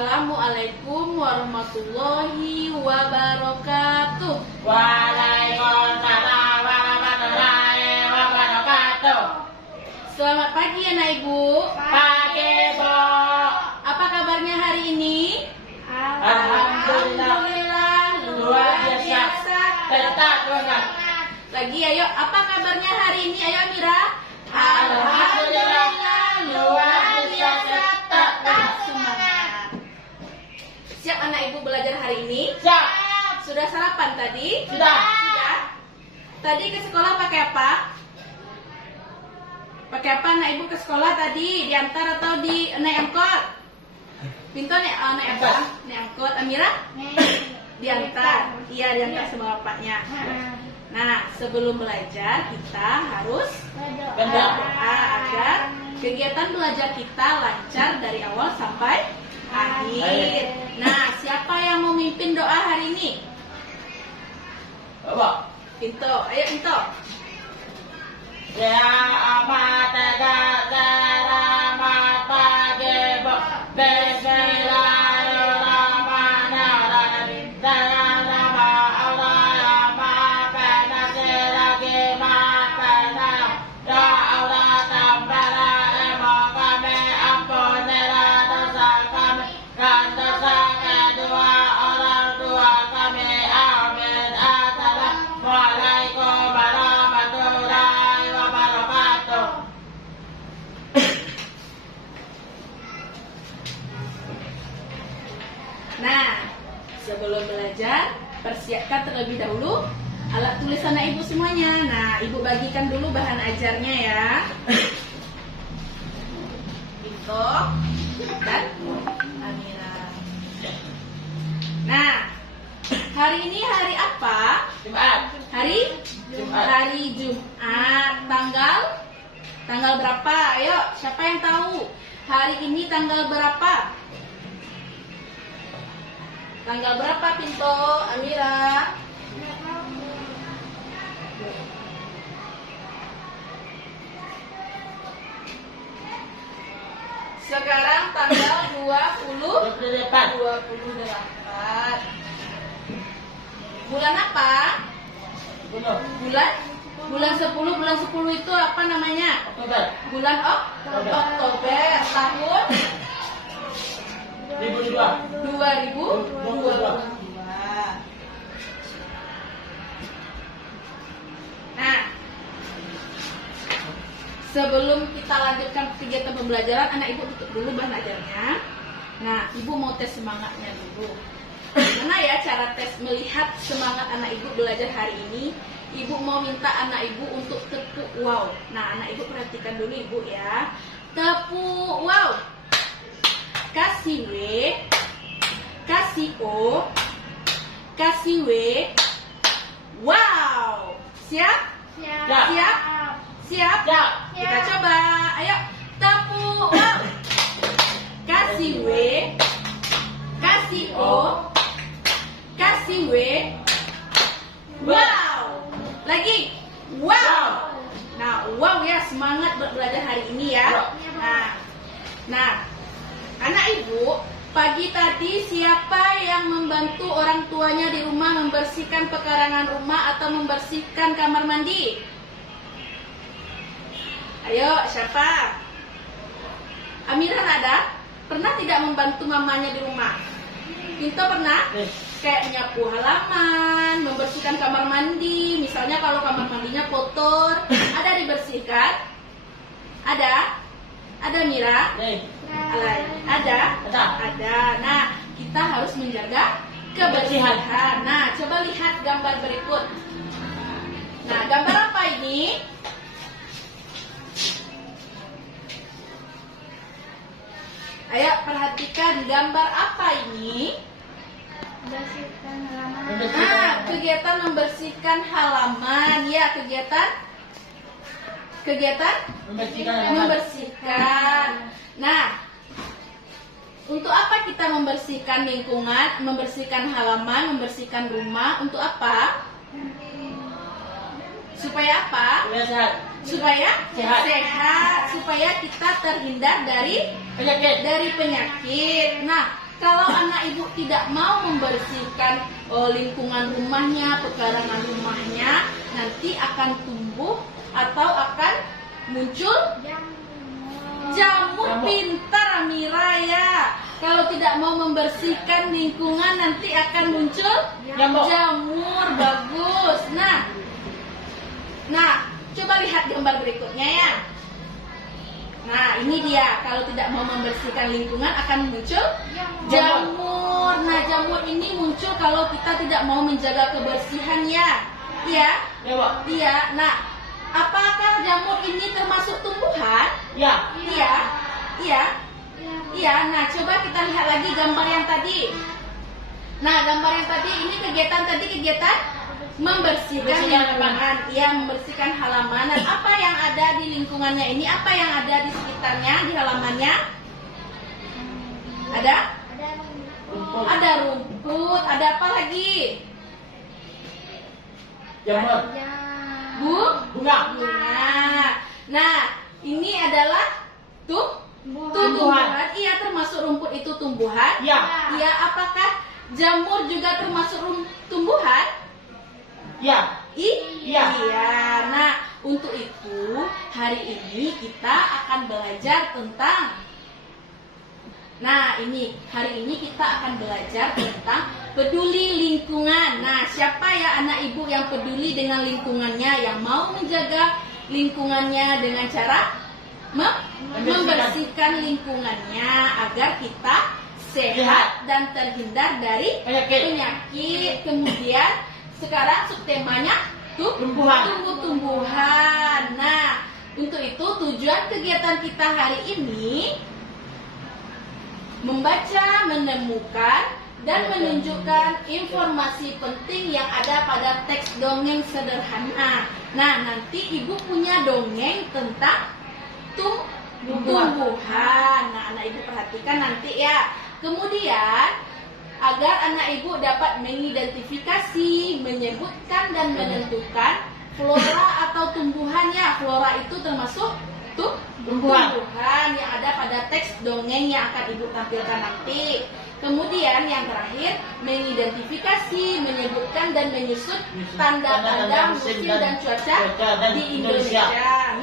Assalamualaikum warahmatullahi wabarakatuh. Waalaikumsalam warahmatullahi wabarakatuh. Selamat pagi anak ibu. Pagi, Bu. Apa kabarnya hari ini? Alhamdulillah. Luar biasa. Tetap semangat. Lagi ayo, apa kabarnya hari ini? Ayo Amira. Alhamdulillah. Luar biasa. Tetap semangat. Siap anak ibu belajar hari ini? Siap. Sudah sarapan tadi? Sudah. Sudah. Tadi ke sekolah pakai apa? Pakai apa anak ibu ke sekolah tadi? Diantar atau di naik angkot? Pintu naik apa? Naik angkot. Amira? Diantar. Iya, diantar sama bapaknya. Nah, sebelum belajar kita harus berdoa agar kegiatan belajar kita lancar dari awal sampai akhir. Nah, siapa yang mau mimpin doa hari ini? Bapak. Pintu. Ayo Pintu. Ya amat selamat pagi, Bu. Bismillahirrahmanirrahim. Dengan nama Allah yang Maha Pengasih lagi Maha Penyayang. Ya Allah Ta'ala, mohon kami ampunilah dosa kami dan dosa kedua orang tua kami. Amin. Assalamualaikum warahmatullahi wabarakatuh. Nah, sebelum belajar, persiapkan terlebih dahulu alat tulis anak ibu semuanya. Nah, ibu bagikan dulu bahan ajarnya ya. Itu dan Amira. Nah, hari ini hari apa? Jumat. Hari Jumat. Hari Jumat. Tanggal berapa? Ayo, siapa yang tahu? Hari ini tanggal berapa? Tanggal berapa Pinto? Amira? Sekarang tanggal 28. Bulan apa? Bulan 10. Bulan 10 itu apa namanya? Oktober. Bulan Oktober tahun 2022. Nah, sebelum kita lanjutkan kegiatan pembelajaran, anak ibu tutup dulu bahan ajarnya. Nah, ibu mau tes semangatnya dulu. Gimana ya cara tes melihat semangat anak ibu belajar hari ini? Ibu mau minta anak ibu untuk tepuk wow. Nah, anak ibu perhatikan dulu ibu ya. Tepuk wow. Kasih W, kasih O, kasih W. Wow. Siap? Siap. Siap? Siap? Siap. Kita coba. Ayo, tepuk wow. Kasih W, kasih O, kasih W. Wow. Lagi. Wow. Nah, wow ya, semangat belajar hari ini ya. Nah, anak ibu, pagi tadi siapa yang membantu orang tuanya di rumah membersihkan pekarangan rumah atau membersihkan kamar mandi? Ayo, siapa? Amira ada? Pernah tidak membantu mamanya di rumah? Pinto pernah? Kayak nyapu halaman, membersihkan kamar mandi. Misalnya kalau kamar mandinya kotor, ada dibersihkan? Ada? Ada Mira? Ada? Ada. Nah, kita harus menjaga kebersihan. Nah, coba lihat gambar berikut. Nah, gambar apa ini? Ayo perhatikan gambar apa ini? Nah, kegiatan membersihkan halaman. Ya, kegiatan membersihkan. Nah, untuk apa kita membersihkan lingkungan, membersihkan halaman, membersihkan rumah? Untuk apa? Supaya apa? Supaya sehat. Supaya kita terhindar dari penyakit. Nah, kalau anak ibu tidak mau membersihkan lingkungan rumahnya, pekarangan rumahnya, nanti akan tumbuh atau akan muncul jamur. Pintar Amira ya. Kalau tidak mau membersihkan lingkungan nanti akan muncul jamur. Bagus. Nah, coba lihat gambar berikutnya ya. Nah, ini dia. Kalau tidak mau membersihkan lingkungan akan muncul jamur. Nah, jamur ini muncul kalau kita tidak mau menjaga kebersihan ya. Iya? Iya. Nah, apakah jamur ini termasuk tumbuhan? Ya. Iya. Iya. Iya. Nah, coba kita lihat lagi gambar yang tadi. Nah, gambar yang tadi ini kegiatan membersihkan halaman. Iya, membersihkan halaman. Dan apa yang ada di lingkungannya ini? Apa yang ada di sekitarnya, di halamannya? Ada? Ada rumput. Ada apa lagi? Jamur. Bunga. Nah, ini adalah tumbuhan. Iya, termasuk rumput itu tumbuhan. Ya. Iya, apakah jamur juga termasuk tumbuhan? Ya. Iya. Nah, untuk itu hari ini kita akan belajar tentang hari ini kita akan belajar tentang peduli lingkungan. Nah, siapa ya anak ibu yang peduli dengan lingkungannya, yang mau menjaga lingkungannya dengan cara membersihkan lingkungannya agar kita sehat dan terhindar dari penyakit. Kemudian sekarang subtemanya tumbuh-tumbuhan. Nah, untuk itu tujuan kegiatan kita hari ini membaca, menemukan, dan menunjukkan informasi penting yang ada pada teks dongeng sederhana. Nah, nanti ibu punya dongeng tentang tumbuhan. Nah, anak ibu perhatikan nanti ya. Kemudian agar anak ibu dapat mengidentifikasi, menyebutkan dan menentukan flora atau tumbuhannya. Flora itu termasuk tumbuhan yang ada pada teks dongeng yang akan ibu tampilkan nanti. Kemudian yang terakhir, mengidentifikasi, menyebutkan dan menyusun tanda-tanda musim dan cuaca di Indonesia.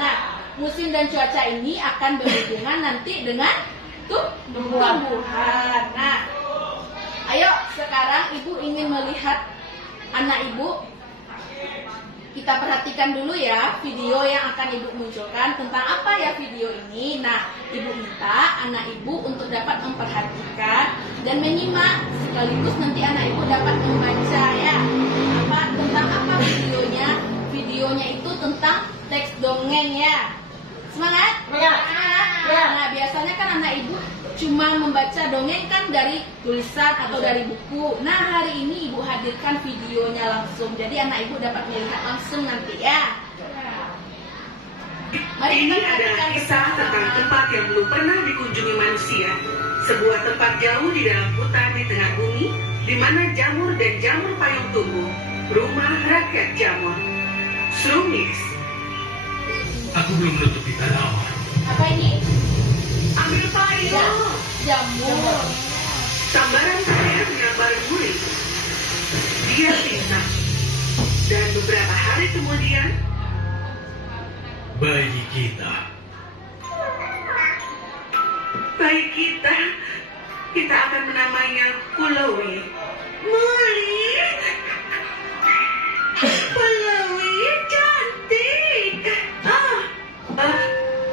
Nah, musim dan cuaca ini akan berhubungan nanti dengan tumbuhan. Nah, ayo sekarang ibu ingin melihat anak ibu. Kita perhatikan dulu ya video yang akan ibu munculkan. Tentang apa ya video ini? Nah, ibu minta anak ibu untuk dapat memperhatikan dan menyimak, sekaligus nanti anak ibu dapat membaca ya. Tentang apa videonya? Videonya itu tentang teks dongeng ya. Semangat? Nah, biasanya kan anak ibu cuma membaca dongeng kan dari tulisan atau dari buku. Nah, hari ini ibu hadirkan videonya langsung. Jadi anak ibu dapat melihat langsung nanti ya. Ini adalah kisah tentang tempat yang belum pernah dikunjungi manusia. Sebuah tempat jauh di dalam hutan di tengah bumi, di mana jamur dan jamur payung tumbuh. Rumah rakyat jamur. Srumis. Aku belum menutupi tanaman. Apa ini? Ambil payung. Jamur. Sambaran saya menyambar Muri. Dia pingsan. Dan beberapa hari kemudian, Bayi kita. kita akan menamainya Pulaui. Muri. Pulaui cantik.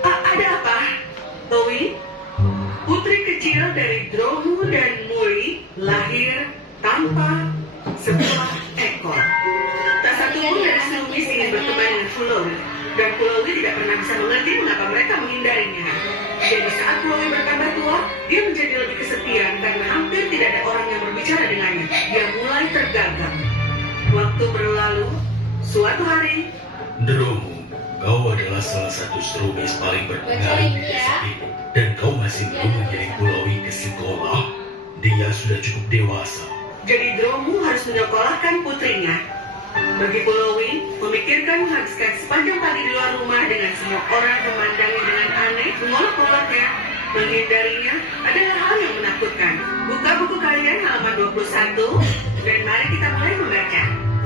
Ada apa? Towi, putri kecil dari Dromu dan Muri, lahir tanpa sebuah ekor. Tak satu pun dari Srumis ingin berteman dengan Pulaui, dan Pulaui tidak pernah bisa mengerti mengapa mereka menghindarinya. Jadi saat Pulaui bertambah tua, dia menjadi lebih kesepian karena hampir tidak ada orang yang berbicara dengannya. Dia mulai tergagap. Waktu berlalu, suatu hari, Dromu, kau adalah salah satu Srumis paling berpengaruh di desa ini. Dan kau masih belum mengirim Pulaui ke sekolah. Dia sudah cukup dewasa. jadi Dromu harus menyekolahkan putrinya. Bagi Pulaui, memikirkan menghabiskan sepanjang pagi di luar rumah dengan semua orang memandangnya dengan aneh, mengolok-oloknya, Menghindarinya adalah hal yang menakutkan. Buka buku kalian halaman 21 dan mari kita mulai membaca.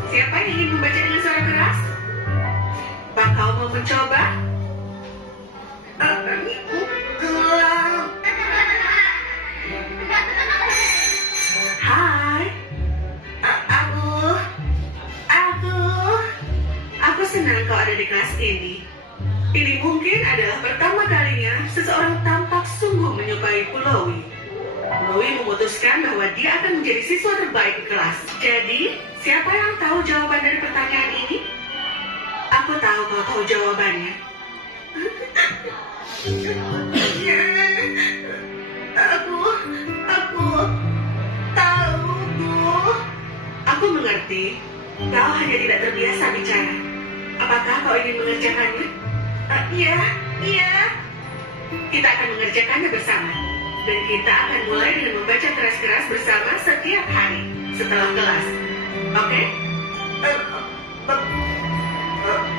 Siapa yang ingin membaca dengan suara keras? Apa kau mau mencoba? Hai, aku senang kau ada di kelas ini. Ini mungkin adalah pertama kalinya seseorang tampak sungguh menyukai Pulowi. Pulowi memutuskan bahwa dia akan menjadi siswa terbaik di kelas. Jadi, siapa yang tahu jawaban dari pertanyaan ini? Aku tahu kau tahu jawabannya. Aku tahu, Bu. Aku mengerti. Kau hanya tidak terbiasa bicara. Apakah kau ingin mengerjakannya? Iya. Kita akan mengerjakannya bersama. Dan kita akan mulai dengan membaca keras-keras bersama setiap hari setelah kelas. Oke?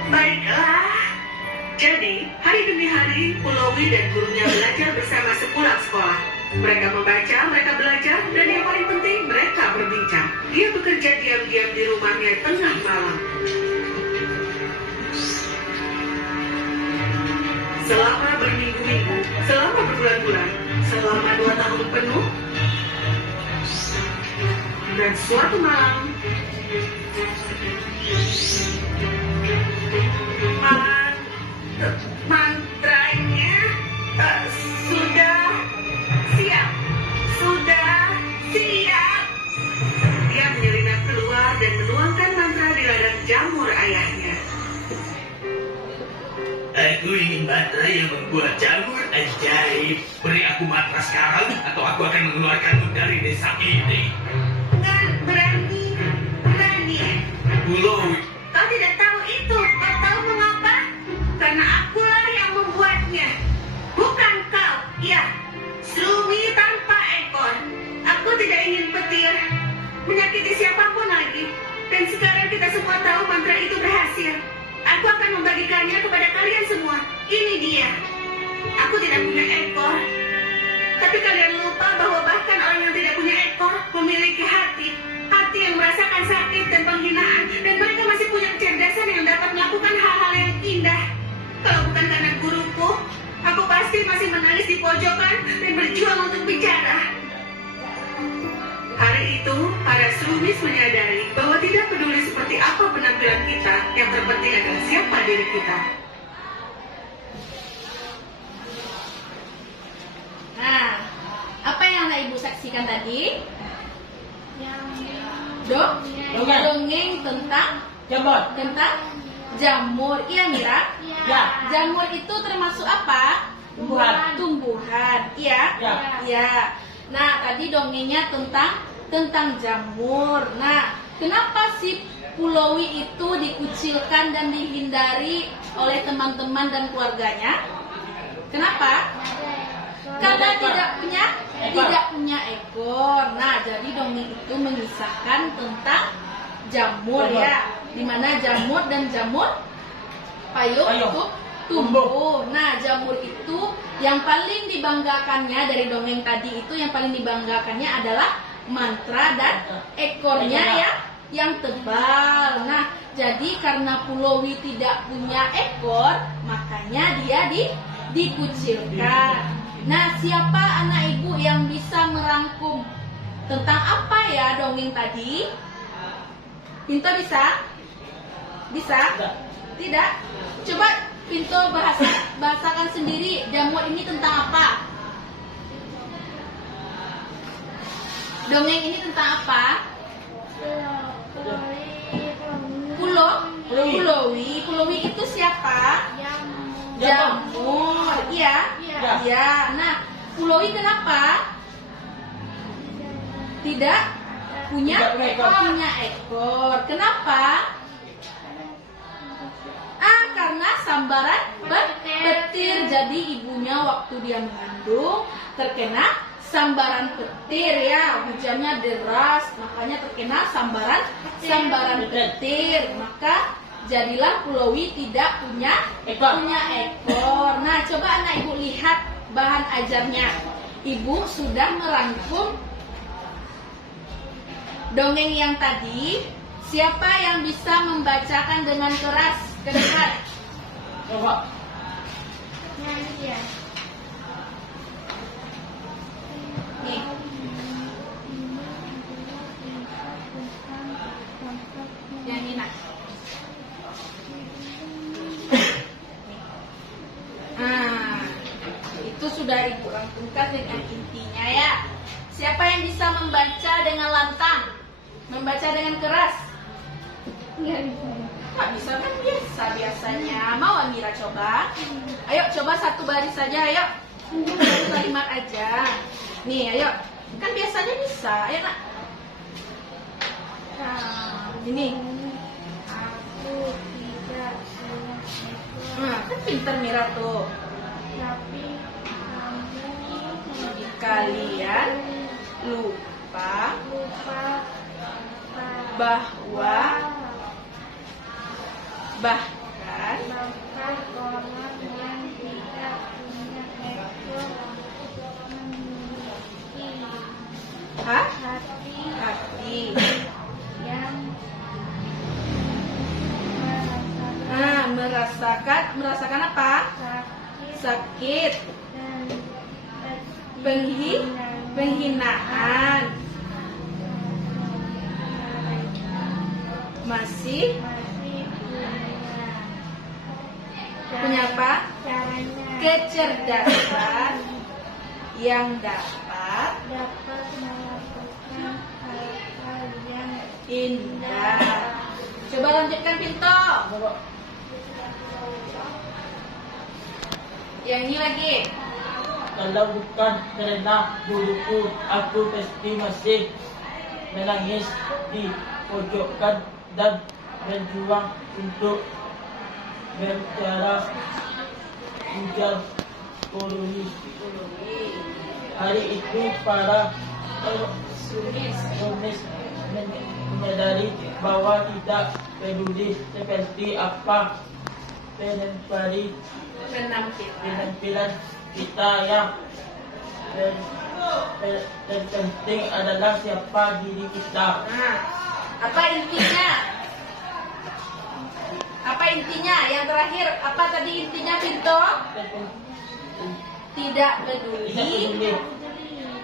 Baiklah. Jadi, hari demi hari, Pulowi dan gurunya belajar bersama sepulang sekolah. Mereka membaca, mereka belajar, dan yang paling penting, mereka berbincang. Dia bekerja diam-diam di rumahnya tengah malam. Selama berminggu-minggu, selama berbulan-bulan, selama 2 tahun penuh, dan suatu malam, mantranya sudah siap. Dia menyelinap keluar dan menuangkan mantra di ladang jamur ayahnya. Aku ingin mantra yang membuat jamur ajaib. Beri aku mantra sekarang atau aku akan mengeluarkanmu dari desa ini. Berani. Pulowi, Kau tidak tahu itu. Kau tahu mengapa? Karena akulah yang membuatnya. Bukan kau. Ya, Srumi tanpa ekor. Aku tidak ingin petir menyakiti siapapun lagi. Dan sekarang kita semua tahu mantra itu berhasil. Aku akan membagikannya kepada kalian semua. Ini dia. Aku tidak punya ekor. Tapi kalian lupa bahwa bahkan orang yang tidak punya ekor memiliki hati. Hati yang merasakan sakit dan penghinaan. Dan mereka masih punya kecerdasan yang dapat melakukan hal-hal yang indah. Kalau bukan karena guruku, aku pasti masih menangis di pojokan dan berjuang untuk bicara. Hari itu, para Srumis menyadari bahwa tidak peduli seperti apa penampilan kita, yang terpenting adalah siapa diri kita. Nah, apa yang anak ibu saksikan tadi? Dongeng tentang jamur. Iya, Mira? Ya. Jamur itu termasuk apa? Tumbuhan. Iya? Ya. Nah, tadi dongengnya tentang jamur. Nah, kenapa si Pulowi itu dikucilkan dan dihindari oleh teman-teman dan keluarganya? Kenapa? Karena tidak punya ekor. Nah, jadi dongeng itu mengisahkan tentang jamur ya, dimana jamur dan jamur payung itu tumbuh. Nah, jamur itu yang paling dibanggakannya dari dongeng tadi itu yang paling dibanggakannya adalah mantra dan ekornya ya yang tebal. Nah, jadi karena Pulowi tidak punya ekor, makanya dia dikucilkan. Nah, siapa anak ibu yang bisa merangkum tentang apa ya dongeng tadi? Pinto bisa? Bisa? Tidak? Coba Pinto bahasakan sendiri jamur ini tentang apa? Dongeng ini tentang apa? Pulowi itu siapa? Jamur. Iya. Nah, Pulowi kenapa tidak punya ekor? Kenapa? Karena sambaran petir. Jadi ibunya waktu dia mengandung terkena sambaran petir ya, hujannya deras, makanya terkena sambaran petir. Maka jadilah Pulowi tidak punya ekor. Nah, coba anak ibu lihat bahan ajarnya. Ibu sudah merangkum dongeng yang tadi. Siapa yang bisa membacakan dengan keras ke depan? Coba. Nih. Yang ini nak. Itu sudah ibu rangkumkan dengan intinya ya. Siapa yang bisa membaca dengan lantang? Membaca dengan keras? Nggak bisa kan biasanya. Mau Amira coba? Ayo coba satu baris saja, ayo. Satu kalimat aja. Nih, ayo. Kan biasanya bisa. Ayo nak. Ini. Aku tidak Kan pinter Mira tuh. tapi kamu Kalian lupa bahwa bahkan bahkan orang yang tidak punya ekor memiliki hati yang merasakan apa? Sakit, penghinaan, masih punya apa? Kecerdasan yang dapat melakukan hal-hal yang indah. Coba lanjutkan Pinto. Yang ini lagi. Kalau bukan karena guruku, aku pasti masih menangis di pojokan dan berjuang untuk berbicara ujar koloni. Hari itu para tulis menyadari bahwa tidak peduli seperti apa penampilan kita yang terpenting adalah siapa diri kita. Apa intinya? Apa intinya? Yang terakhir, apa tadi intinya Pinto? Tidak peduli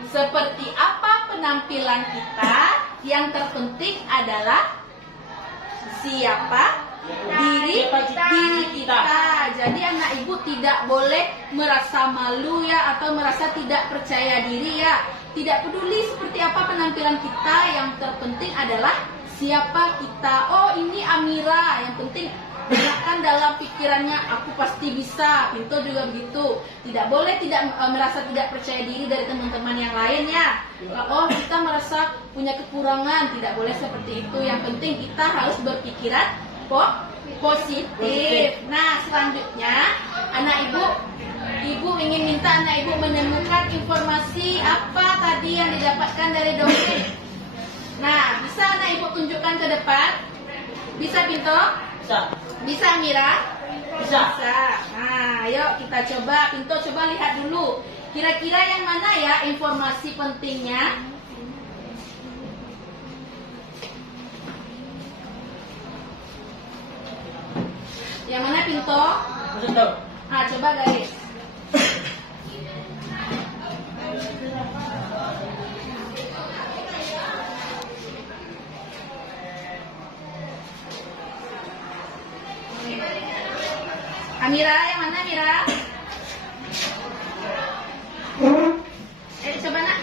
seperti apa penampilan kita, yang terpenting adalah siapa diri kita. Jadi anak ibu tidak boleh merasa malu ya, atau merasa tidak percaya diri ya. Tidak peduli seperti apa penampilan kita, yang terpenting adalah siapa kita. Oh, ini Amira, yang penting gunakan dalam pikirannya, aku pasti bisa. Pinto juga begitu. Tidak boleh merasa tidak percaya diri dari teman-teman yang lain ya. Oh, kita merasa punya kekurangan, tidak boleh seperti itu. Yang penting kita harus berpikiran positif. Nah, selanjutnya anak ibu ingin minta anak ibu menemukan informasi apa tadi yang didapatkan dari dongeng. Nah, bisa anak ibu tunjukkan ke depan? Bisa Pinto? Bisa. Bisa Mira? Bisa. Nah, ayo kita coba. Pinto coba lihat dulu. Kira-kira yang mana ya informasi pentingnya? Yang mana Pinto? Betul. Coba garis. Amira, yang mana Amira? Coba nak.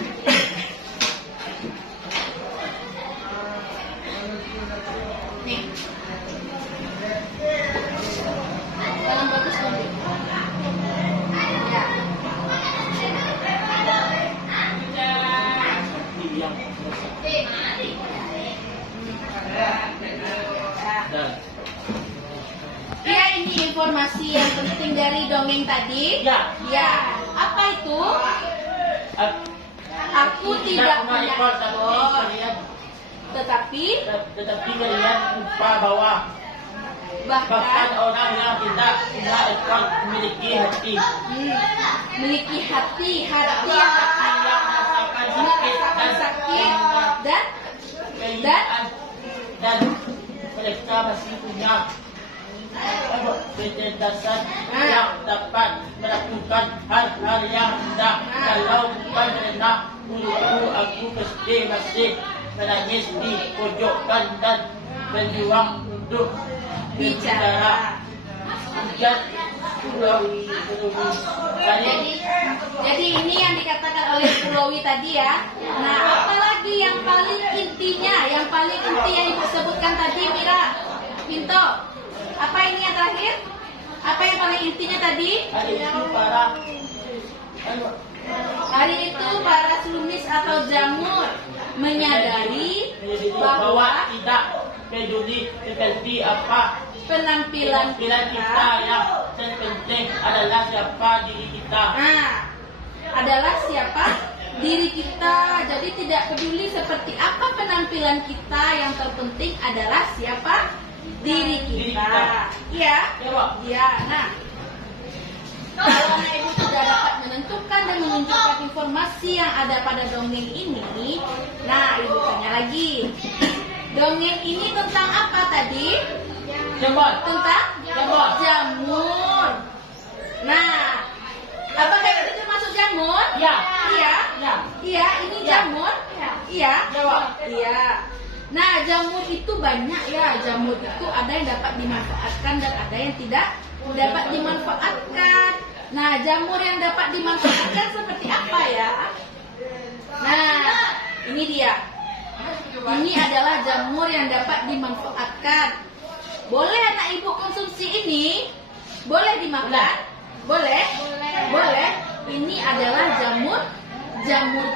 Nih. Dalam bagus dong. Ya. Ya, ini informasi yang penting dari dongeng tadi. Ya. Ya. Apa itu? Aku tidak punya ekor, tetapi kalian lupa bahwa Bahkan orang yang tidak punya ekor memiliki hati. Memiliki hati yang dapat merasakan sakit dan dan mereka masih punya kecerdasan yang dapat melakukan hal-hal yang indah. Kalau bukan karena dulu aku masih menangis di pojokan dan berjuang untuk bicara. Dan jadi ini yang dikatakan oleh Pulawi tadi ya. Nah, apalagi yang paling intinya, yang Ibu sebutkan tadi, Mira, Pinto. Apa ini yang terakhir? Apa yang paling intinya tadi? Hari itu para Slumis atau jamur menyadari bahwa tidak peduli seperti apa penampilan kita, yang terpenting adalah siapa diri kita. Adalah siapa diri kita. Jadi tidak peduli seperti apa penampilan kita, yang terpenting adalah siapa diri kita. Iya. Iya. Nah, kalau anak ibu sudah dapat menentukan dan menunjukkan informasi yang ada pada dongeng ini, nah ibu tanya lagi, dongeng ini tentang apa tadi? Tentang jamur. Nah, apakah itu termasuk jamur? Ya. Iya, ini jamur. Iya. Nah, jamur itu banyak ya. Jamur itu ada yang dapat dimanfaatkan dan ada yang tidak dapat dimanfaatkan. Nah, jamur yang dapat dimanfaatkan seperti apa ya? Nah, ini dia. Ini adalah jamur yang dapat dimanfaatkan. Boleh anak ibu konsumsi ini? Boleh dimakan? Boleh? Ini adalah jamur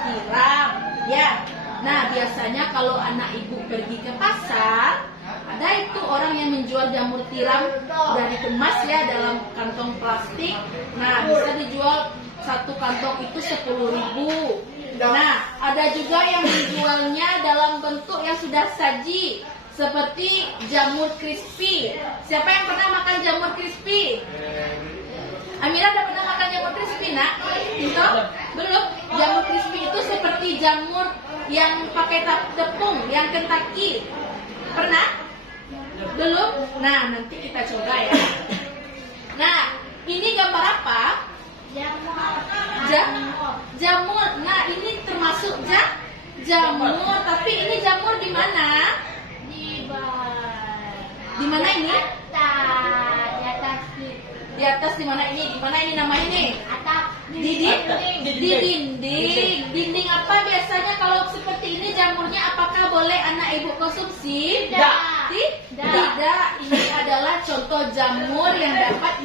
tiram, ya. Nah, biasanya kalau anak ibu pergi ke pasar, ada itu orang yang menjual jamur tiram udah dikemas ya dalam kantong plastik. Nah, bisa dijual satu kantong itu 10.000. Nah, ada juga yang menjualnya dalam bentuk yang sudah saji, seperti jamur crispy. Siapa yang pernah makan jamur crispy? Amira udah pernah makan jamur crispy, nak? Belum? Jamur crispy itu seperti jamur yang pakai tepung, yang Kentucky. Pernah? Belum? Nah, nanti kita coba ya. Nah, ini gambar apa? Jamur. Nah, ini termasuk jamur. Tapi ini jamur di mana? Di mana ini? Di atas di mana ini? Di mana ini namanya nih? Di dinding. Dinding apa biasanya kalau seperti ini jamurnya? Apakah boleh anak ibu konsumsi? Tidak. Ini adalah contoh jamur yang dapat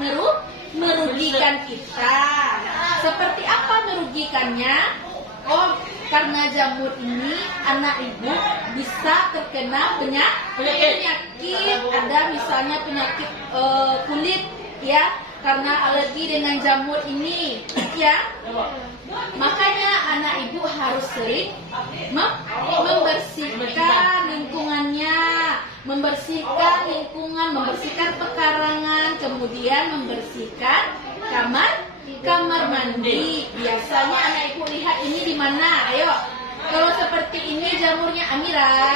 merugikan kita. Seperti apa merugikannya? Oh, karena jamur ini anak ibu bisa terkena penyakit. Ada misalnya penyakit kulit, ya, karena alergi dengan jamur ini, ya. Makanya anak ibu harus sering membersihkan lingkungannya, membersihkan lingkungan, membersihkan pekarangan, kemudian membersihkan kamar mandi. Biasanya anak ibu lihat ini di mana? Ayo. Kalau seperti ini jamurnya Amira.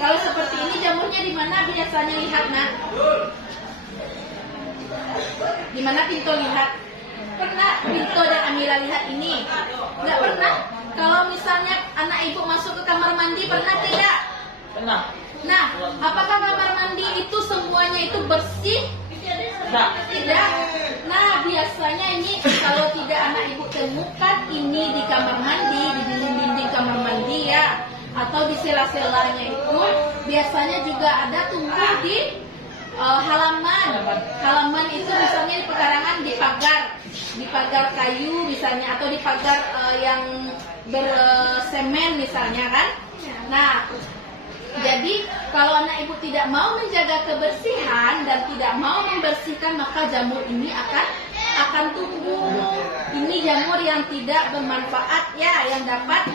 Kalau seperti ini jamurnya di mana biasanya lihat, nak? Di mana Pinto lihat? Pernah Pinto dan Amira lihat ini? Nggak pernah? Kalau misalnya anak ibu masuk ke kamar mandi, pernah tidak? Pernah. Nah, apakah kamar mandi itu semuanya itu bersih? Tidak. Nah, biasanya ini kalau tidak anak ibu temukan ini di kamar mandi, di dinding-dinding kamar mandi ya, atau di sela-selanya itu, biasanya juga ada tumbuh di halaman itu misalnya di pekarangan, di pagar kayu misalnya, atau di pagar yang bersemen misalnya kan. Nah, jadi kalau anak ibu tidak mau menjaga kebersihan dan tidak mau membersihkan, maka jamur ini akan tumbuh. Ini jamur yang tidak bermanfaat ya, yang dapat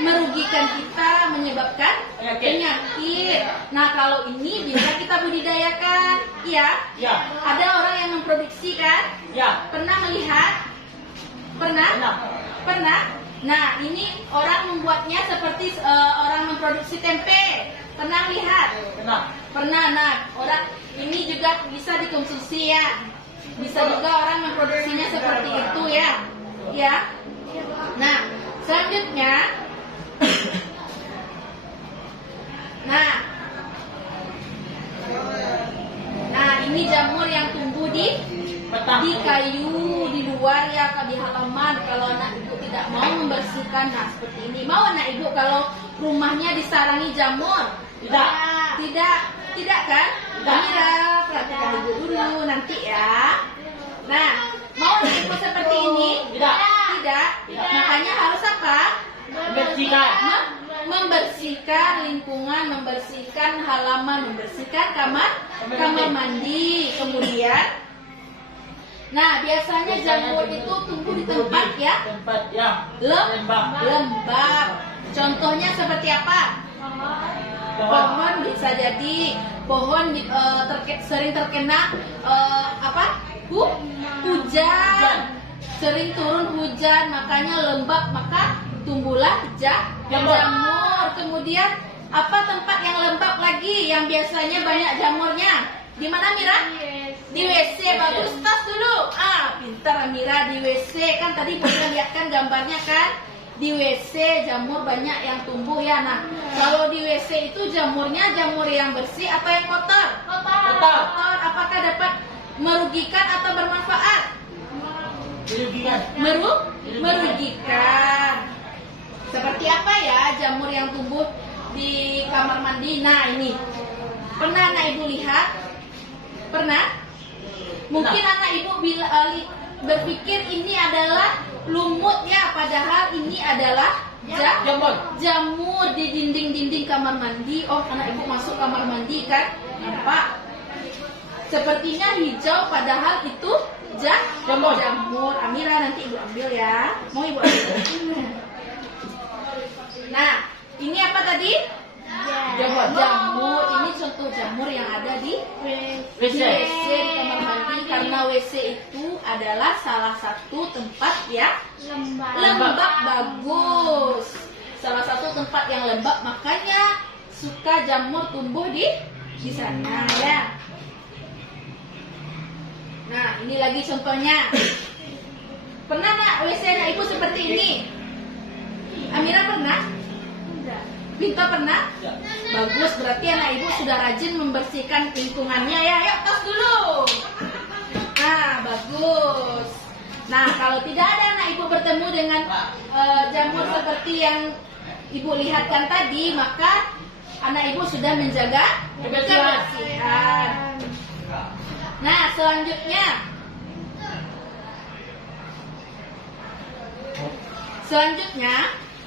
merugikan kita, menyebabkan penyakit. Nah, kalau ini bisa kita budidayakan, ya. Ya. Ada orang yang memproduksi kan? Ya. Pernah melihat? Pernah? Pernah? Nah, ini orang membuatnya seperti orang memproduksi tempe. Pernah lihat? Pernah. Nah, orang ini juga bisa dikonsumsi ya. Bisa juga orang memproduksinya seperti itu ya. Ya. Nah, selanjutnya. Nah, ini jamur yang tumbuh di kayu, di luar ya, di halaman. Kalau anak ibu tidak mau membersihkan, nah seperti ini. Mau anak ibu kalau rumahnya disarangi jamur? Tidak kan? Amira, perhatikan ibu dulu nanti ya. Nah, mau anak ibu seperti ini? Tidak. Makanya harus apa? Membersihkan lingkungan, membersihkan halaman, membersihkan kamar mandi. Kemudian, nah biasanya jamur itu tumbuh di tempat ya lembab. Contohnya seperti apa? Pohon bisa jadi pohon sering terkena hujan, sering turun hujan, makanya lembab, maka tumbuhlah jamur. Kemudian apa tempat yang lembab lagi yang biasanya banyak jamurnya? Di mana Mira? Di WC. Bagus, tas dulu. Pintar Mira, di WC kan tadi bisa lihat kan gambarnya kan? Di WC jamur banyak yang tumbuh ya. Nah, kalau di WC itu jamurnya jamur yang bersih atau yang kotor? Kotor. Apakah dapat merugikan atau bermanfaat? Merugikan. Seperti apa ya jamur yang tumbuh di kamar mandi? Nah, ini. Pernah anak ibu lihat? Pernah? Mungkin anak ibu berpikir ini adalah lumut ya, padahal ini adalah jamur di dinding-dinding kamar mandi. Oh, anak ibu masuk kamar mandi kan? Nampak? Sepertinya hijau, padahal itu jamur. Amira, nanti ibu ambil ya. Mau ibu ambil? Nah, ini apa tadi? Jamur. Ini contoh jamur yang ada di WC di kamar mandi. Karena WC itu adalah salah satu tempat yang lembab, bagus. Salah satu tempat yang lembab, makanya suka jamur tumbuh di sana ya. Nah, ini lagi contohnya. Pernah nak WC anak ibu seperti ini? Amira pernah? Pinto pernah? Bagus, berarti anak ibu sudah rajin membersihkan lingkungannya ya. Yuk, tos dulu. Nah, bagus. Nah, kalau tidak ada anak ibu bertemu dengan jamur seperti yang ibu lihatkan tadi, maka anak ibu sudah menjaga kebersihan. Nah, selanjutnya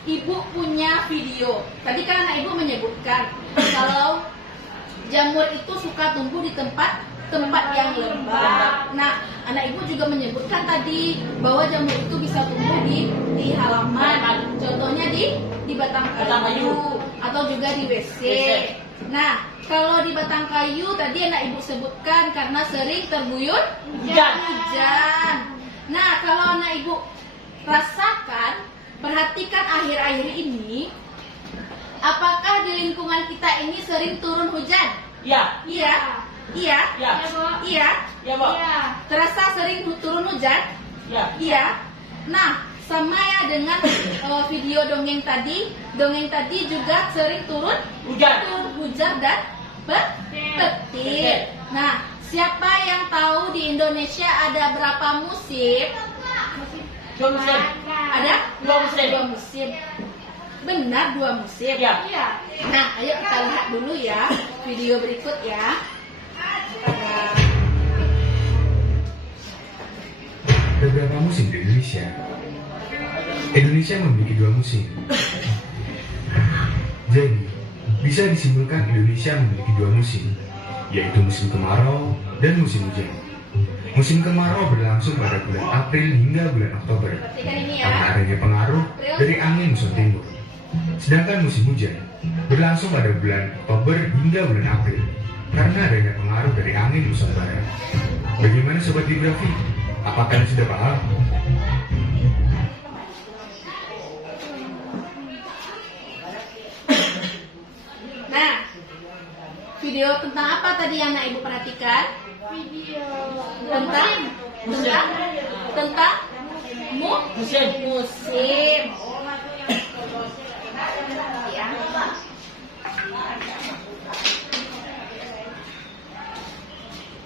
ibu punya video. Tadi kan anak ibu menyebutkan kalau jamur itu suka tumbuh di tempat yang lembab. Nah, anak ibu juga menyebutkan tadi bahwa jamur itu bisa tumbuh di halaman. Contohnya di batang kayu atau juga di WC. Nah, kalau di batang kayu tadi anak ibu sebutkan karena sering terguyur hujan. Nah, kalau anak ibu rasakan, perhatikan akhir-akhir ini, apakah di lingkungan kita ini sering turun hujan? Iya. Terasa sering turun hujan? Iya. Nah, sama ya dengan video dongeng tadi. Dongeng tadi juga sering turun hujan dan petir. Nah, siapa yang tahu di Indonesia ada berapa musim? Ada? 2 musim. Benar, 2 musim. Nah, ayo kita lihat dulu ya video berikut ya. Beberapa musim di Indonesia. Indonesia memiliki 2 musim. Jadi, bisa disimpulkan Indonesia memiliki 2 musim, yaitu musim kemarau dan musim hujan. Musim kemarau berlangsung pada bulan April hingga bulan Oktober karena adanya pengaruh dari angin muson timur. Sedangkan musim hujan berlangsung pada bulan Oktober hingga bulan April karena adanya pengaruh dari angin nusantara. Bagaimana Sobat Geografi? Apakah kalian sudah paham? Nah, video tentang apa tadi yang anak ibu perhatikan? Video Tentang Musim. musim. Ya.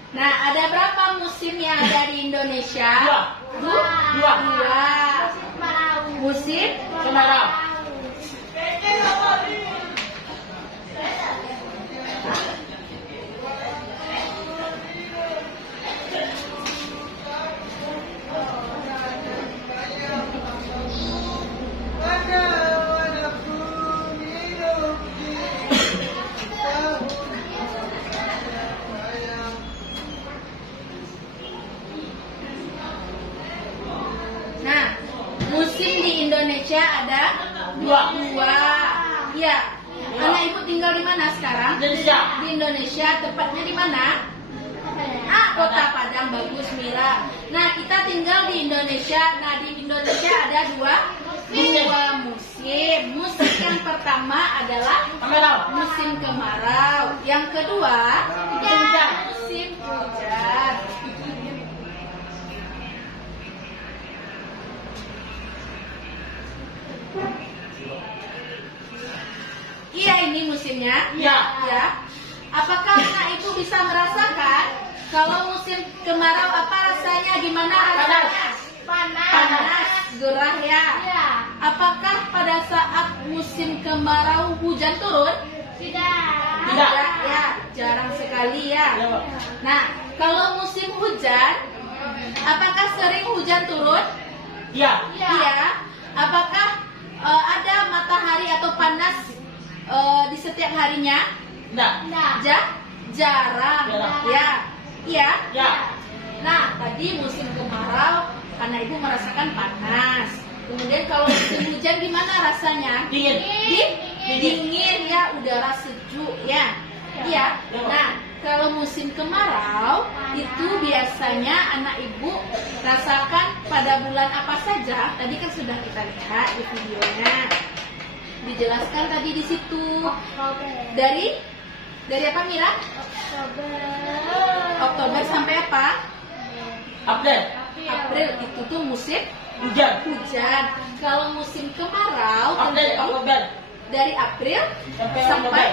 Nah, ada berapa musim yang ada di Indonesia? Dua. Musim Kemarau. Nah, musim di Indonesia ada Dua. Ya. Anak ibu tinggal di mana sekarang? Indonesia. Di Indonesia, tepatnya di mana? Kota Padang. Bagus, Mira. Nah, kita tinggal di Indonesia. Nah, di Indonesia ada dua musim. Musim yang pertama adalah Kemarau. musim kemarau. Yang kedua, Hujan. musim hujan. Iya, ini musimnya. Iya. Ya. Apakah anak ibu bisa merasakan kalau musim kemarau apa rasanya? Gimana rasanya? Panas, gerah ya. Ya. Apakah pada saat musim kemarau hujan turun? Tidak. Tidak. Ya, jarang sekali ya. Ya, Pak. Nah, kalau musim hujan, apakah sering hujan turun? Iya. Iya. Apakah ada matahari atau panas di setiap harinya? Tidak. Jarang. Jarang. Ya. Iya. Ya. Nah, tadi musim kemarau karena ibu merasakan panas. Kemudian kalau musim hujan gimana rasanya? Dingin. Dingin ya, udara sejuk ya. Iya. Nah, kalau musim kemarau itu biasanya anak ibu rasakan pada bulan apa saja? Tadi kan sudah kita lihat di videonya. Dijelaskan tadi di situ. Dari apa Mira? Oktober sampai apa? April. April itu tuh musim Hujan. hujan. Kalau musim kemarau April. terjadi Oktober. dari April sampai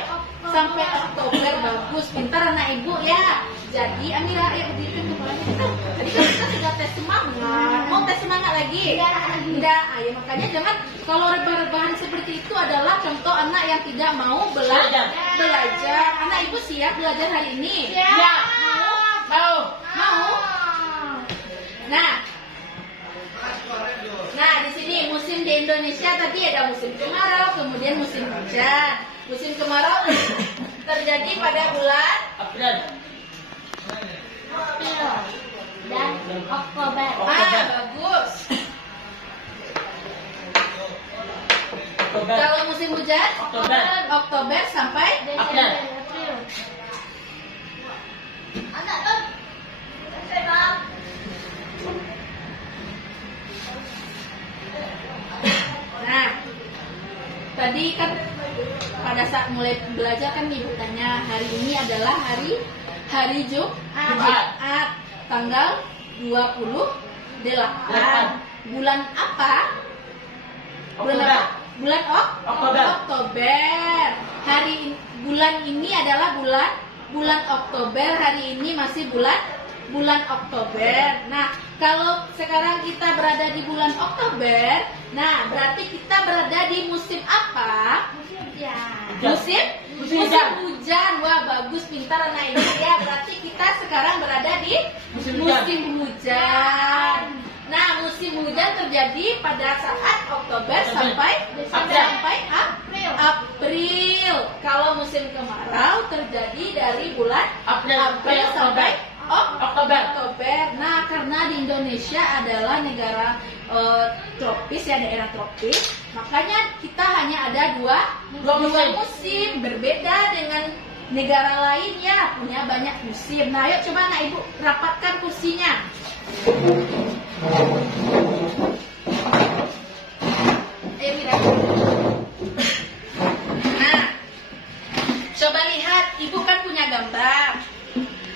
Oktober. Bagus, pintar anak ibu ya. Jadi Amira, ayo berdiri kepalanya. Tadi kan kita sudah tes semangat. Mau tes semangat lagi? Enggak. Ayo makanya jangan, kalau rebah-rebahan seperti itu adalah contoh anak yang tidak mau belajar. Anak ibu siap belajar hari ini? Ya. Mau. Mau? Nah, di sini musim di Indonesia tadi ada musim kemarau, kemudian musim hujan. Musim kemarau terjadi pada bulan April. Dan Oktober. bagus. Oktober. Kalau musim hujan Oktober sampai April. Nah, tadi kan pada saat mulai belajar kan ibu tanya hari ini adalah hari Jumat tanggal 28. Bulan apa? Bulan Oktober. Bulan ini adalah bulan Oktober. Hari ini masih bulan Oktober. Nah, kalau sekarang kita berada di bulan Oktober, nah berarti kita berada di musim apa? Musim hujan. Wah, bagus, pintar anak ibu ya. Berarti kita sekarang berada di Musim hujan. Nah, musim hujan terjadi pada saat Oktober sampai April. Kalau musim kemarau terjadi dari bulan April sampai Oktober. Nah, karena di Indonesia adalah negara tropis ya, daerah tropis. Makanya kita hanya ada dua musim, berbeda dengan negara lain ya, punya banyak musim. Nah, yuk coba anak ibu rapatkan kursinya. Ayo Mira. Nah, coba lihat, ibu kan punya gambar.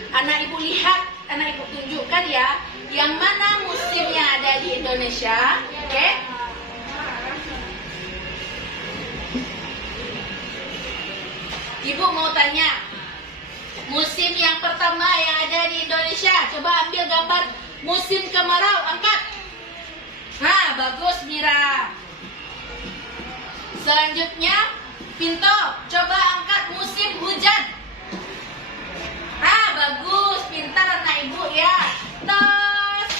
Anak ibu lihat, anak ibu tunjukkan ya, yang mana musimnya ada di Indonesia, oke? Ibu mau tanya, musim yang pertama yang ada di Indonesia, coba ambil gambar musim kemarau, angkat. Nah, bagus Mira. Selanjutnya, Pinto, coba angkat musim hujan. Nah, bagus, pintar anak ibu ya. Tas,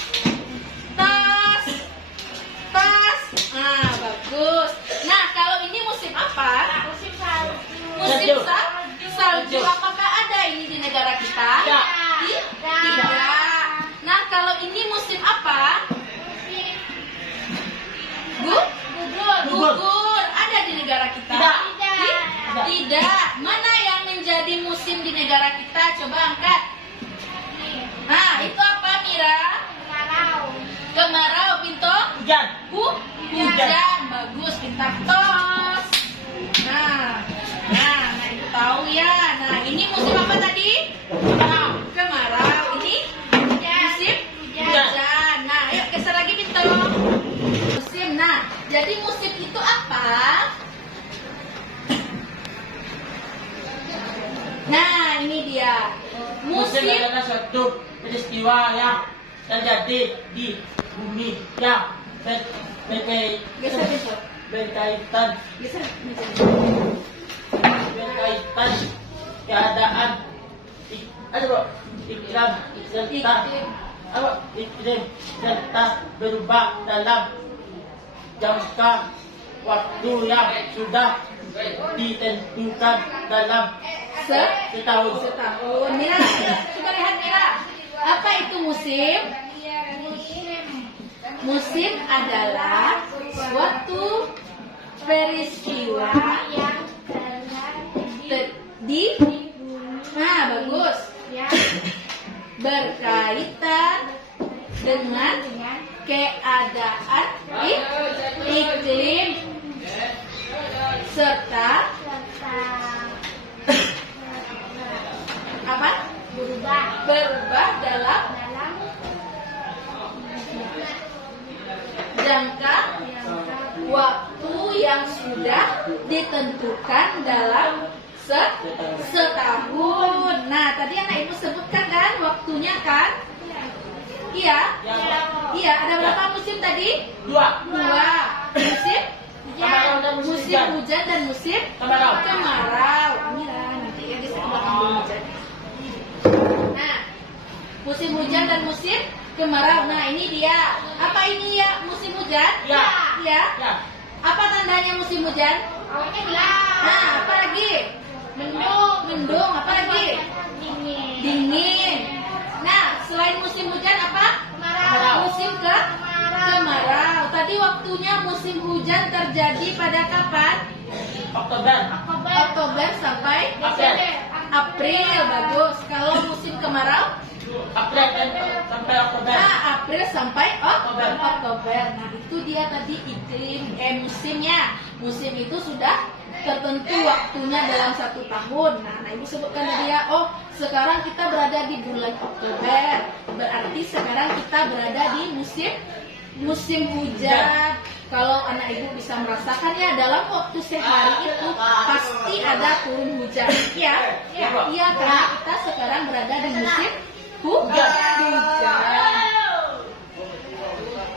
tas, tas. Nah, bagus. Nah, kalau ini musim apa? Musim salju. Musim salju. Apakah ada ini di negara kita? Ya. Tidak. Nah, kalau ini musim apa? Gugur. Ada di negara kita? Tidak. Mana yang menjadi musim di negara kita? Coba angkat. Nah, itu apa Mira? Kemarau, Pinto? Hujan. Hujan. Bagus, pintar. Tos. Nah, ibu tahu ya. Nah, ini musim apa tadi? Kemarau. Ini musim hujan. Nah, ayo geser lagi Pinto. Musim. Nah, jadi musim itu apa? Nah, ini dia. Musim Musim adalah suatu peristiwa yang terjadi di bumi yang geser Pinto. berkaitan Geser. berkaitan keadaan iklim serta berubah dalam jangka waktu yang sudah ditentukan dalam setahun. Mira, coba lihat Mira. Apa itu musim? Musim adalah suatu peristiwa bagus, berkaitan dengan keadaan iklim serta apa? Berubah dalam jangka waktu yang sudah ditentukan dalam setahun. Nah, tadi anak ibu sebutkan kan waktunya kan? Iya. Iya, ada berapa musim tadi? Dua. Musim hujan dan musim Kemarau. Mira, nanti ya geser ke belakang dulu hujan. Nah, musim hujan dan musim kemarau. Nah, ini dia. Apa ini ya musim hujan? Ya. Apa tandanya musim hujan? Nah, apa lagi? Mendung. Apa lagi? Dingin. Nah, selain musim hujan apa? Musim kemarau. Tadi waktunya musim hujan terjadi pada kapan? Oktober sampai April. Bagus. Kalau musim kemarau? April sampai Oktober. Nah, April sampai Oktober. Nah, itu dia tadi iklim musimnya. Musim itu sudah tertentu waktunya dalam 1 tahun. Nah, ibu sebutkan tadi ya. Oh, sekarang kita berada di bulan Oktober. Berarti sekarang kita berada di musim hujan. Kalau anak ibu bisa merasakan ya, dalam waktu sehari itu pasti ada turun hujan. Iya, karena kita sekarang berada di musim hujan.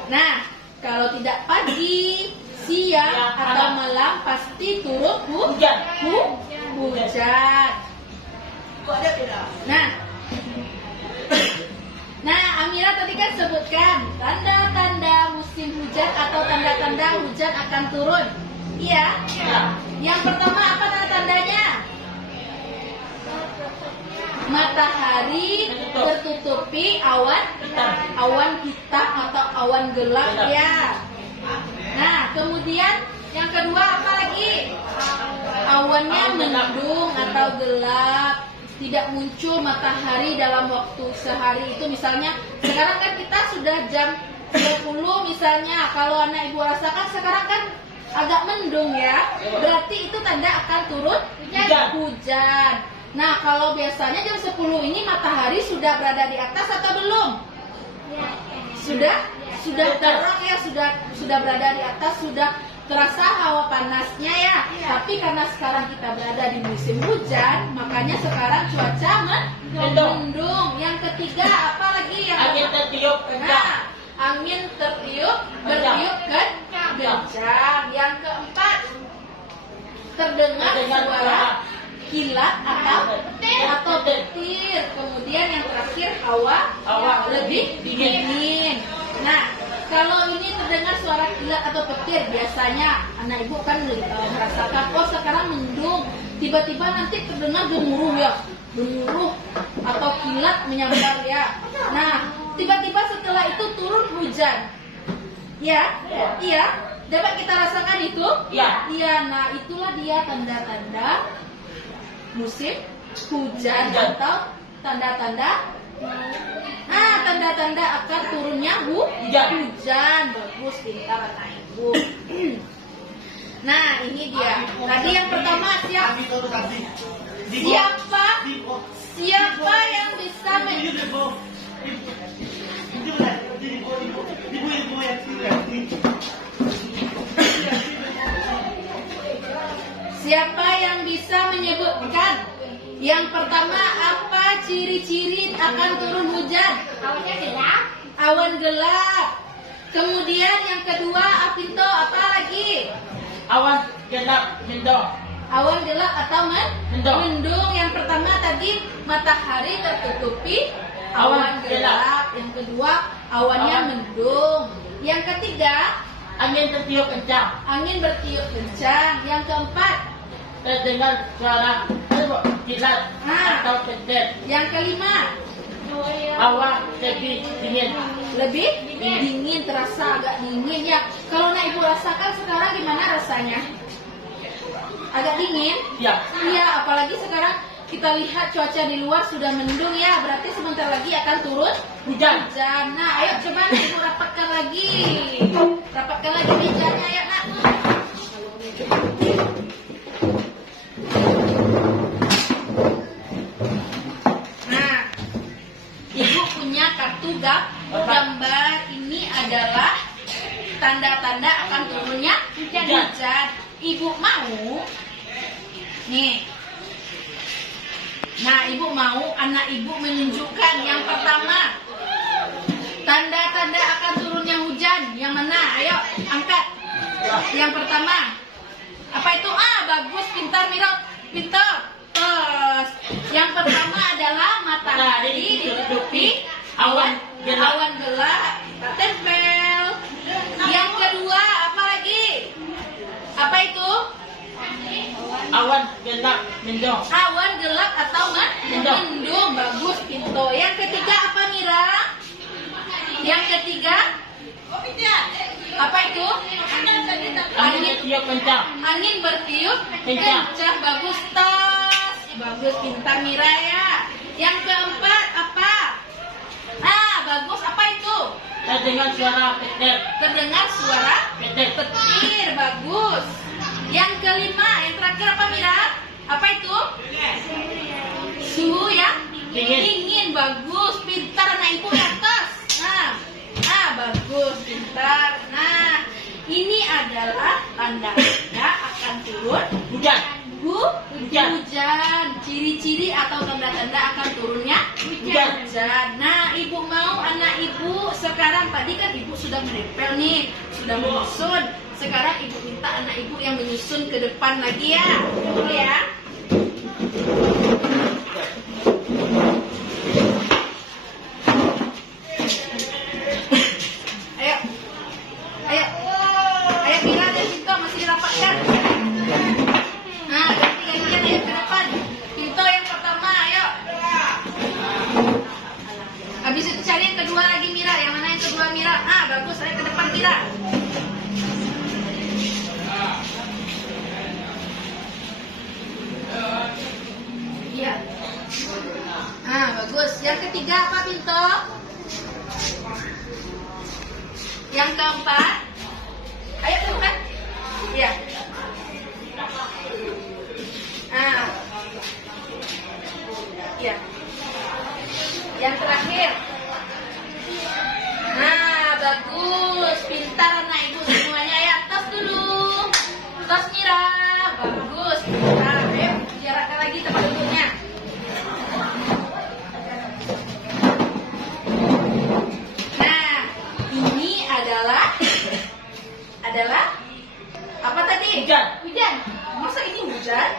Nah, kalau tidak pagi, siang atau malam pasti turun hujan. Nah, Amira tadi kan sebutkan tanda-tanda musim hujan atau tanda-tanda hujan akan turun. Iya. Yang pertama apa tanda-tandanya? Matahari tertutupi awan hitam atau awan gelap ya. Nah, kemudian yang kedua apa lagi? Awannya mendung atau gelap. Tidak muncul matahari dalam waktu sehari itu, misalnya sekarang kan kita sudah jam 10 misalnya. Kalau anak ibu rasakan sekarang kan agak mendung ya, berarti itu tanda akan turun hujan. Nah, kalau biasanya jam 10 ini matahari sudah berada di atas atau belum? Sudah terang ya, sudah berada di atas, sudah terasa hawa panasnya ya. Tapi karena sekarang kita berada di musim hujan, makanya sekarang cuaca mendung. Yang ketiga apa lagi yang Angin tertiup kencang. Nah, angin bertiup kencang. Yang keempat, terdengar suara kilat atau petir. Kemudian yang terakhir hawa lebih dingin. Nah, kalau ini terdengar suara kilat atau petir, biasanya anak ibu kan merasakan, oh sekarang mendung, tiba-tiba nanti terdengar gemuruh ya, gemuruh atau kilat menyambar ya. Nah, tiba-tiba setelah itu turun hujan. Ya, iya. Dapat kita rasakan itu? Iya. Nah, itulah dia tanda-tanda musim hujan atau tanda-tanda. Nah, tanda-tanda akan turunnya hujan. Bagus, pintar anak ibu. Nah, ini dia. Tadi yang pertama siapa yang bisa Siapa yang bisa menyebutkan? Yang pertama, apa ciri-ciri akan turun hujan? Awan gelap. Kemudian yang kedua, Apinto, apa lagi? Awan gelap mendung. Awan gelap atau mendung. Yang pertama tadi matahari tertutupi awan gelap. Yang kedua, awannya mendung. Yang ketiga, Angin tertiup kencang. angin bertiup kencang. Yang keempat, Terdengar suara kilat atau petir. yang kelima, Awan lebih dingin. lebih dingin, terasa agak dingin ya. Kalau nak ibu rasakan sekarang gimana rasanya? Agak dingin? Ya. Iya, apalagi sekarang kita lihat cuaca di luar sudah mendung ya, berarti sebentar lagi akan turun Hujan. Nah, ayo coba nak ibu rapatkan lagi mejanya ya nak. Nah, ibu punya kartu gambar. Ini adalah tanda-tanda akan turunnya hujan. Ibu mau nih. Nah, ibu mau anak ibu menunjukkan yang pertama tanda-tanda akan turunnya hujan. Yang mana? Ayo angkat. Yang pertama apa itu? Bagus, pintar Miro, pintar. Terus yang pertama adalah matahari ditutupi awan gelap. Kita tempel. Yang kedua apa lagi? Apa itu? Awan gelap mendung. Awan gelap atau mendung. Bagus, Pinto. Yang ketiga apa, Mira? Yang ketiga apa itu? Angin tertiup kencang. Angin bertiup kencang. Bagus, Tas. Bagus, pintar Mira ya. Yang keempat apa? Bagus. Apa itu? Terdengar suara petir. Terdengar suara petir. Bagus. Yang kelima, yang terakhir apa, Mira? Apa itu? Suhu ya? Dingin. Bagus, pintar anak ibu ya, Tas. Bagus, pintar. Nah, ini adalah tanda-tanda akan turun Hujan. hujan. Ciri-ciri atau tanda-tanda akan turunnya hujan. Nah, ibu mau anak ibu sekarang, tadi kan ibu sudah menempel nih, sudah menyusun. Sekarang ibu minta anak ibu yang menyusun ke depan lagi ya. Betul ya? Ayo Mira dan Pinto masih dirapatkan. Nah, gantian ayo ke depan. Pinto yang pertama, ayo. Habis itu cari yang kedua lagi Mira. Yang mana yang kedua Mira? Ah, bagus. Saya ke depan Mira. Iya. Ah, bagus. Yang ketiga apa, Pinto? Yang keempat? Ayo teman. Iya. Ah. Iya. Yang terakhir. Nah, bagus. Pintar anak ibu semuanya ya. Tos dulu. Tos Mira. Bagus. Nah, ayo jarakkan lagi tempat duduknya. Nah, ini adalah apa tadi? Hujan. Hujan. Masa ini hujan?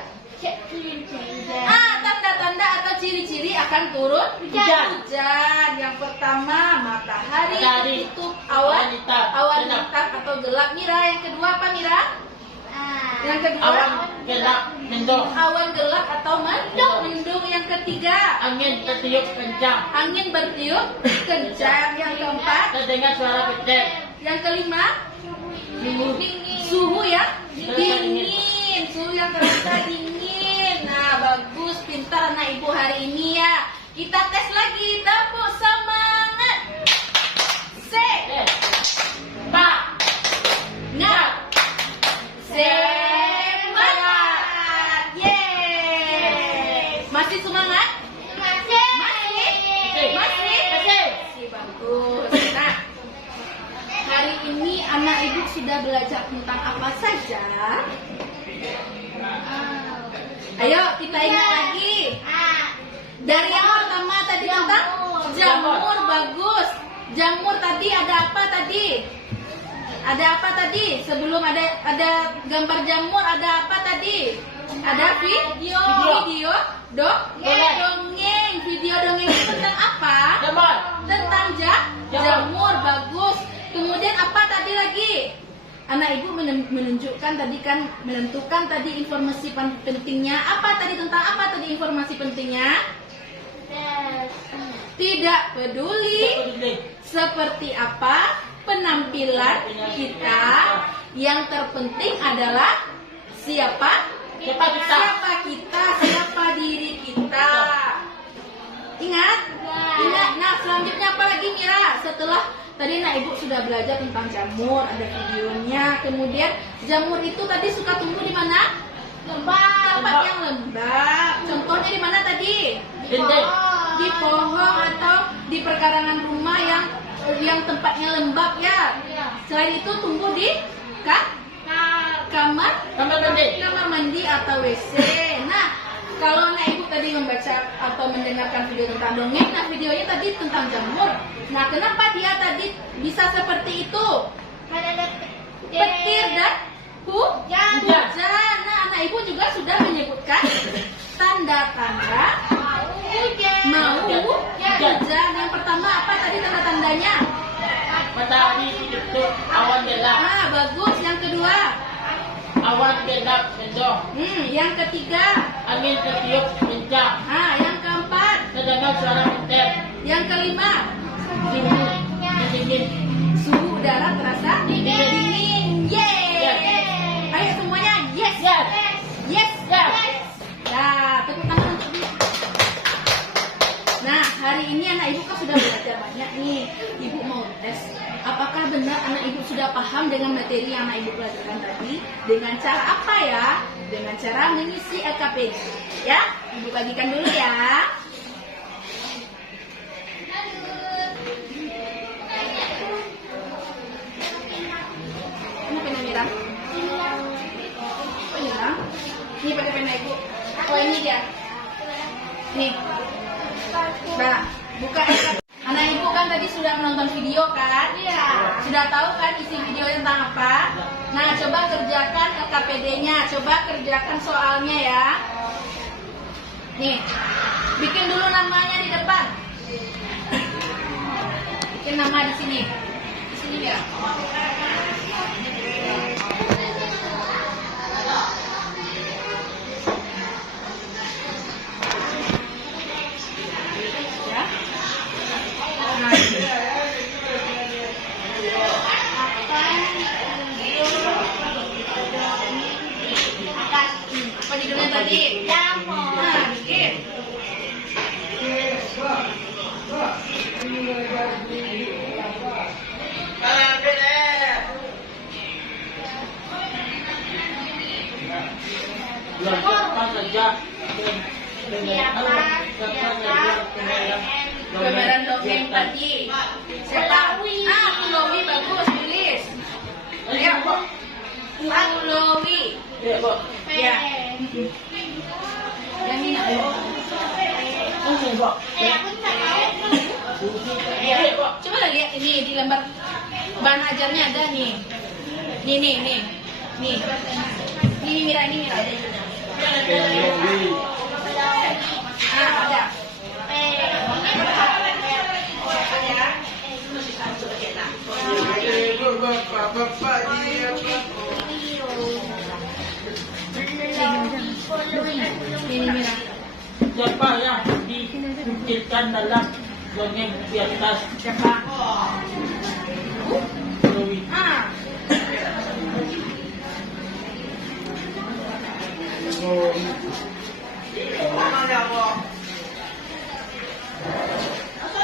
Ah, tanda-tanda atau ciri-ciri akan turun Hujan. hujan. Yang pertama, matahari Matahari. tutup awan hitam. hitam atau gelap. Mira, yang kedua apa Mira? Yang kedua, Awan gelap mendung. awan gelap atau mendung. Yang ketiga, Angin bertiup kencang. angin bertiup kencang. Yang keempat, Terdengar suara petir. yang kelima, suhu ya dingin. Suhu yang terasa dingin. Nah, bagus, pintar anak ibu hari ini ya. Kita tes lagi, tepuk semangat. Pak. Semangat. Semangat. Yeay. Masih semangat? Masih? Masih, bagus. Nah, hari ini anak ibu sudah belajar tentang apa saja? Ayo kita ingat lagi. Dari yang pertama tadi tentang jamur, bagus. Jamur tadi ada apa tadi? Ada apa tadi? Sebelum ada gambar jamur ada apa tadi? Ada video, dongeng. Video dongeng itu tentang apa? Jamur. Tentang jamur, bagus. Kemudian apa tadi lagi? Anak ibu menunjukkan tadi kan, menentukan tadi informasi pentingnya. Apa tadi tentang apa tadi informasi pentingnya? Tidak peduli seperti apa penampilan kita, yang terpenting adalah siapa siapa diri kita. Ingat? Nah, selanjutnya apa lagi Mira? Setelah tadi nak ibu sudah belajar tentang jamur, ada videonya. Kemudian jamur itu tadi suka tumbuh di mana? Tempat yang lembab. Contohnya di mana tadi? Di pohon atau di perkarangan rumah yang tempatnya lembab ya. Selain itu tumbuh di kamar mandi atau WC. Nah, kalau anak ibu tadi membaca atau mendengarkan video tentang dongeng, nah videonya tadi tentang jamur. Nah, kenapa dia tadi bisa seperti itu? Petir dan hujan. Nah, anak ibu juga sudah menyebutkan tanda-tanda mau hujan. Yang pertama apa tadi tanda-tandanya? Matahari ditutup awan gelap. Ah, bagus. Yang kedua? Awan gelap mendung. Yang ketiga? Angin bertiup kencang. Ah, yang keempat? Terdengar suara petir. Yang kelima? Suhu dingin. Suhu udara terasa dingin. Yeay. Ayo semuanya, yes. Nah, tepuk tangan untuk dia. Nah, hari ini anak ibu kan sudah belajar banyak nih. Ibu mau tes, apakah benar anak ibu sudah paham dengan materi yang anak ibu pelajarkan tadi? Dengan cara apa ya? Dengan cara mengisi LKPD. Ya, ibu bagikan dulu ya. Ini pena merah. Oh, ini lah. Ini pakai pena ibu. Oh, ini dia. Nih. Nah, buka LKPD. Anak ibu kan tadi sudah menonton video kan? Iya. Sudah tahu kan isi video tentang apa? Nah, coba kerjakan LKPD-nya. Coba kerjakan soalnya ya. Nih, bikin dulu namanya di depan. Bikin nama di sini. Di sini ya. Ya. Gambaran dongeng tadi. Siapa? Pulowi bagus, tulis. Ayo, Pulowi. Ya, Bu. Ya. Yang ini. Ini, Bu. Ya, coba lihat ini di lembar bahan ajarnya ada nih. Nih. Ini Mira. Ada. Ini Mira. Siapa yang dikucilkan dalam dongeng di atas? Siapa? Dewi.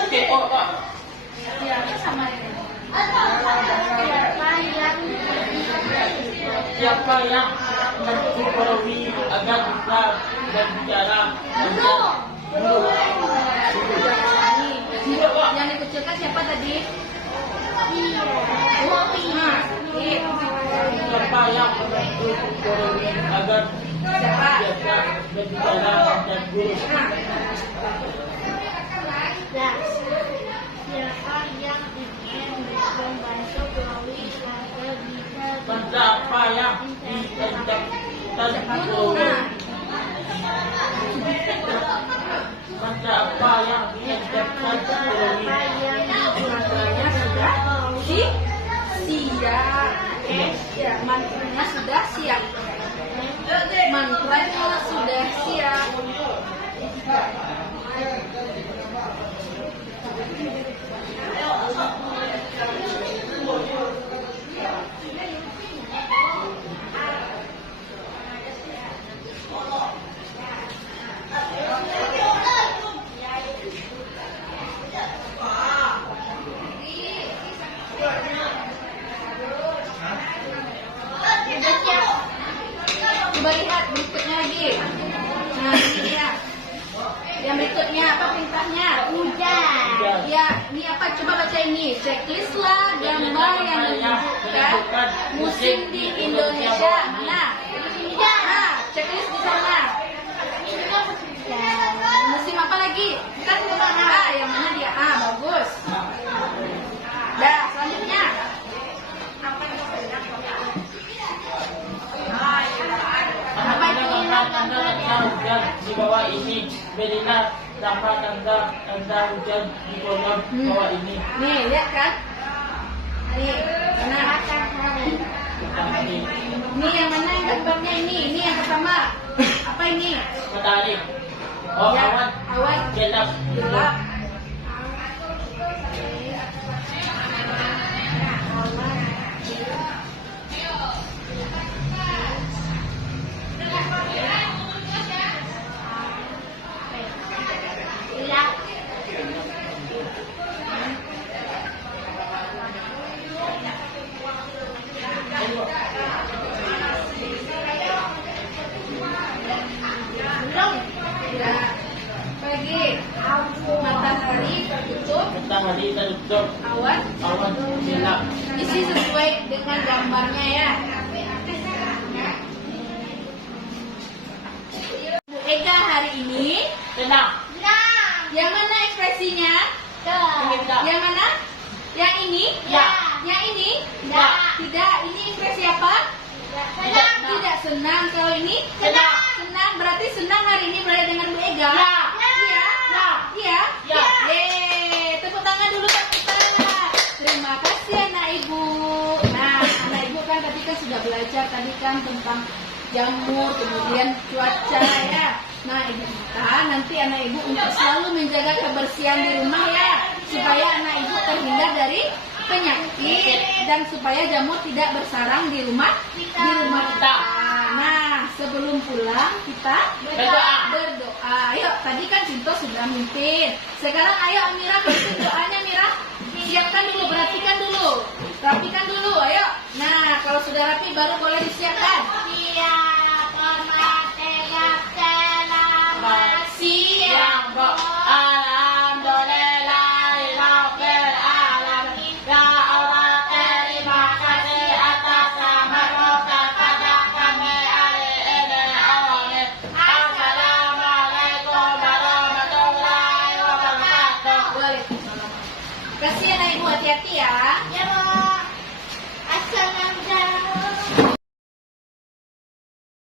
Oke, Pak. Ya, sama ini. Siapa yang mencukupi agar kita berbicara? Yang dikucilkan siapa tadi? Siapa yang mencukupi agar Siapa? kita berbicara dan guru? Siapa yang ingin membantu Chloe agar bisa Siapa yang diajak Guru. Siapa yang diajak Mantranya sudah siap. Ya, mantranya sudah siap. Mantranya sudah siap. Coba lihat berikutnya lagi. Nah, ini dia. Yang berikutnya apa perintahnya? Ya, ini apa? Coba baca ini. Checklist lah gambar yang menunjukkan musim di Indonesia. Mana? Checklist di sana. Musim apa lagi? Kan yang mana dia? Bagus. Dah, selanjutnya. Hujan di bawah ini, berilah nama tanda hujan di kolom bawah ini. Nih, lihat kan? Nih, mana? Ini yang mana gambarnya ini? Ini yang pertama. Apa ini? Matahari. Oh, Ya, awan gelap. gelap. Ya. Pagi, matahari tertutup, Matahari tertutup, awan awan gelap. isi sesuai dengan gambarnya ya. Bu Ega hari ini, Tenang. yang mana ekspresinya? Yang mana? Yang ini? Ya. Yang ini? Ya. Tidak. Ini ekspresi apa? Tidak. Tidak senang. Kalau ini? Senang. Senang. Berarti senang hari ini belajar dengan Bu Ega? Ya. Iya. Ya. Iya. Ya. Yeay. Tepuk tangan dulu Kak kita. Terima kasih anak ibu. Nah, anak ibu kan tadi kan sudah belajar tadi kan tentang jamur, kemudian cuaca ya. Nah, ibu kita nanti anak ibu untuk selalu menjaga kebersihan di rumah ya, supaya anak ibu terhindar dari penyakit dan supaya jamur tidak bersarang di rumah kita. Nah, sebelum pulang kita berdoa. Ayo, tadi kan Cinto sudah mimpin. Sekarang ayo Amira pimpin doanya Mira. Siapkan dulu, perhatikan dulu. Rapikan dulu, ayo. Nah, kalau sudah rapi baru boleh disiapkan. Siap, hormat, tegak, selamat. Kasihan ayahmu, hati-hati ya. Ya, Mom.